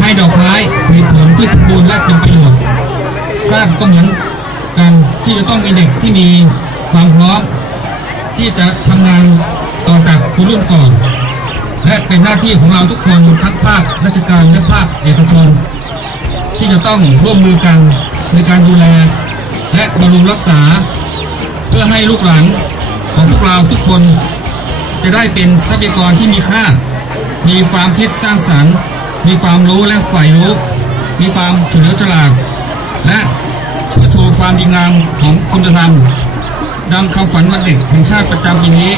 ให้ดอกไม้มีผลที่สมบูรณ์และเป็นประโยชน์ชาติก็เหมือนกันที่จะต้องมีเด็กที่มีความพร้อมที่จะทำงานต่อจากคนรุ่นก่อน และเป็นหน้าที่ของเราทุกคนทั้งภาคราชการและภาคเอกชน ที่จะต้องร่วมมือกันในการดูแล และบำรุงรักษา เพื่อให้ลูกหลานของพวกเราทุกคนจะได้เป็นทรัพยากรที่มีค่า มีความคิดสร้างสรรค์ มีความรู้และใฝ่รู้ มีความเฉลียวฉลาด และช่วยชูความดีงามของคุณธรรมดังคำฝันวันเด็กแห่งชาติประจำปีนี้